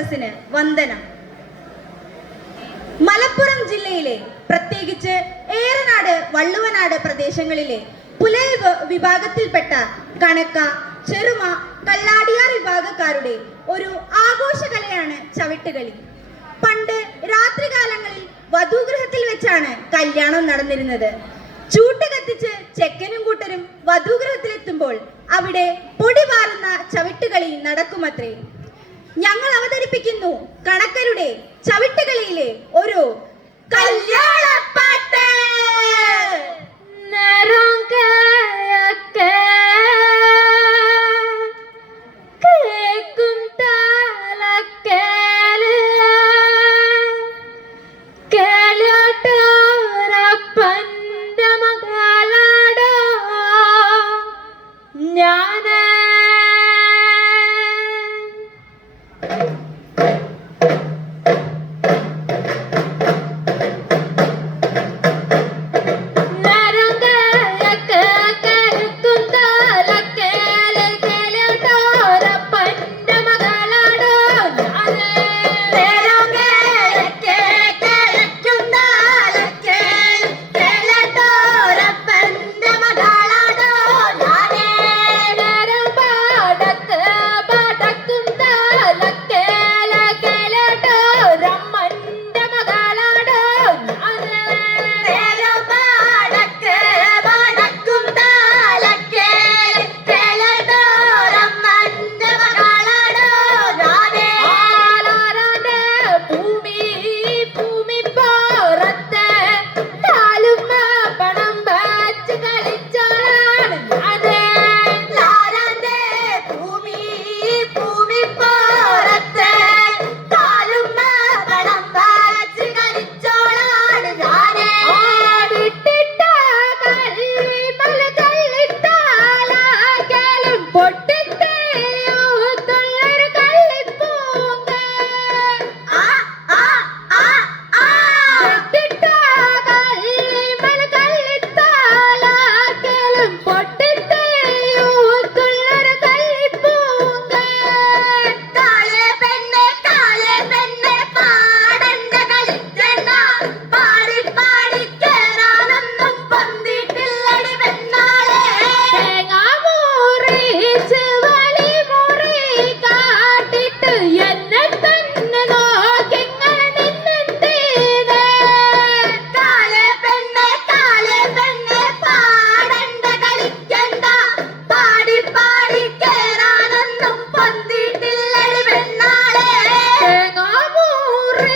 സദസ്സിന് വന്ദനം. മലപ്പുറം ജില്ലയിലെ പ്രത്യേകിച്ച് ഏറനാട് വള്ളുവനാട് പ്രദേശങ്ങളിലെ പുലയ വിഭാഗത്തിൽപ്പെട്ട കണക്ക ചെറുമ കല്ലാടിയാർ വിഭാഗക്കാരുടെ ഒരു ആഘോഷകലയാണ് ചവിട്ടുകളി. പണ്ട് രാത്രികാലങ്ങളിൽ വധുഗൃഹത്തിൽ വെച്ചാണ് കല്യാണം നടന്നിരുന്നത്. ചൂട്ട് കത്തിച്ച് ചെക്കനും കൂട്ടരും വധുഗൃഹത്തിലെത്തുമ്പോൾ അവിടെ പൊടി പാറുന്ന ചവിട്ടുകളി നടക്കുമത്രേ. ഞങ്ങൾ അവതരിപ്പിക്കുന്നു കണക്കരുടെ ചവിട്ടുകളിയിലെ ഒരു കല്യാണപ്പാട്ട്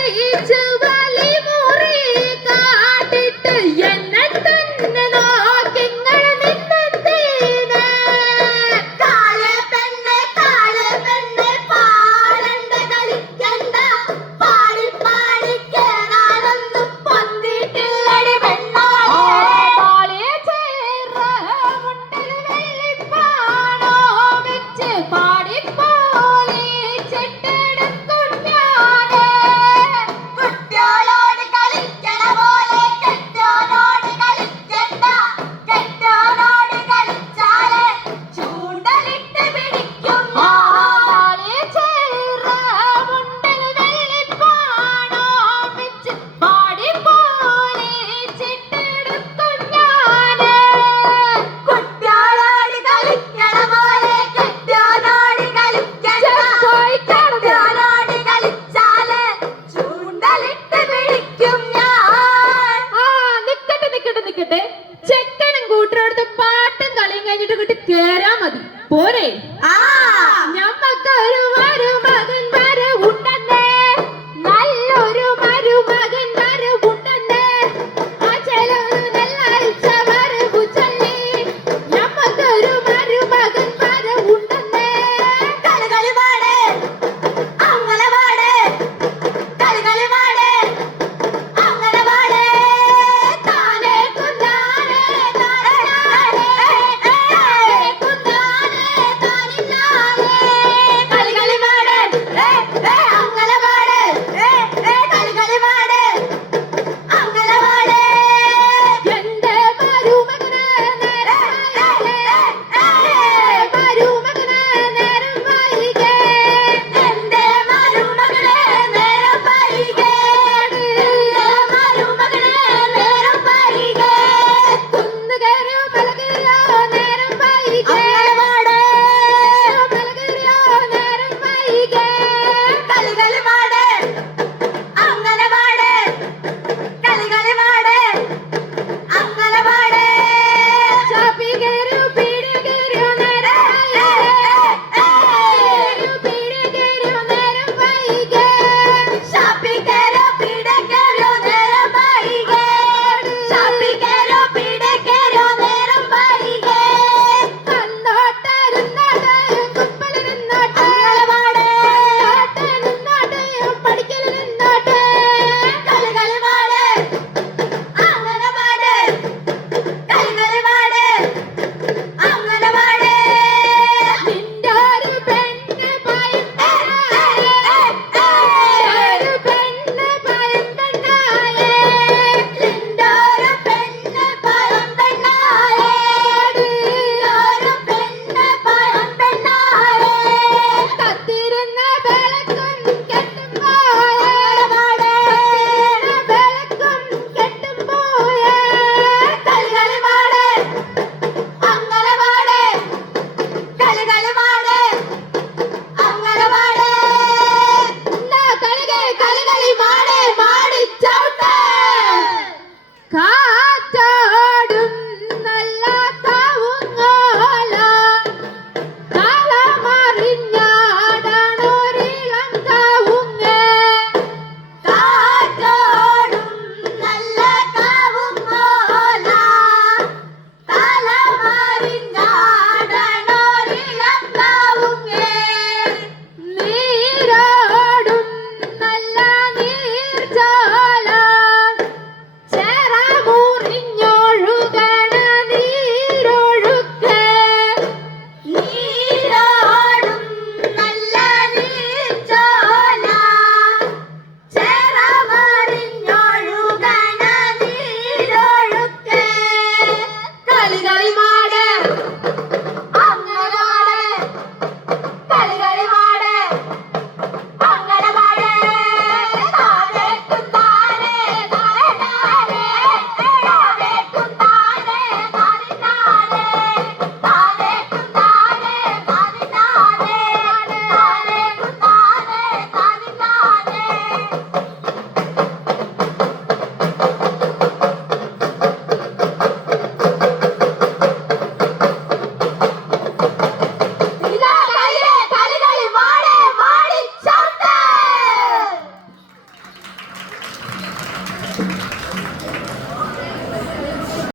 Eaton.